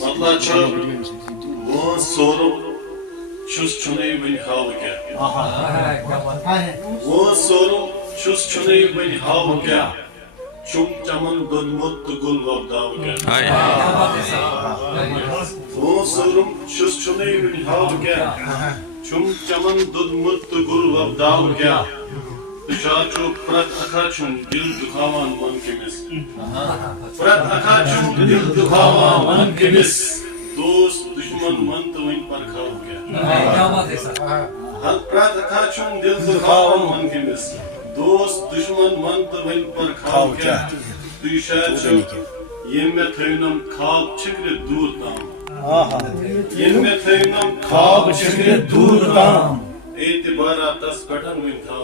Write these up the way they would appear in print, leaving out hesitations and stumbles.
Matla çöp, bu sorum çüz çuneyi beni havge. Bu sorum çüz çuneyi beni havge. Çum çaman dönmut gul vabdavge. Bu sorum çüz çuneyi beni havge. Çum çaman dönmut gul vabdavge. Dışarı prat akaçun dil dukavan man kemiz. Prat akaçun dil dukavan man kemiz. Dost düşman man tavin par khavge. Prat akaçun dil dukavan man kemiz. Dost düşman man tavin par khavge. Dışarı yemme tayinam khav çıkre dur tam. Yemme tayinam khav çıkre dur tam. एतबार दस बैठन में था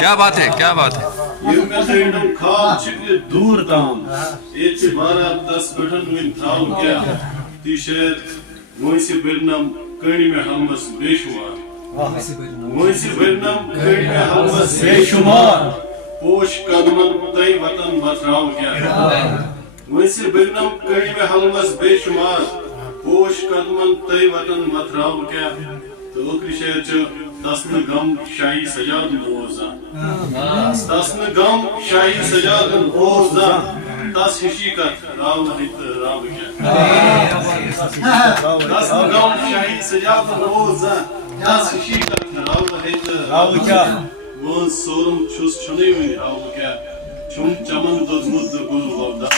क्या बात है क्या बात है ये मैं सेंडम खाल चिकले दूर दाम एतबार दस बैठन में था क्या तीसर मोइसे बेरनम कणी में हमस बेशुमार मोइसे बेरनम कणी में हमस बेशुमार पोश कदमन तय वतन बतराव क्या मोइसे बेरनम कणी में हमस बेशुमार पोश कदमन तय वतन बतराव क्या तो कृषि दसन गम शाही सजादन ओजा दसन गम शाही सजादन ओजा दस हकीकत राव हित राव क्या दसन गम शाही सजादन ओजा दस हकीकत राव हित राव क्या वो सोरम छुस छुने हुए राव क्या छुम चमन दुध मुद्द गुल वबदा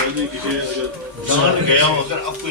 जल्दी किसे अगर जान गया अगर आपको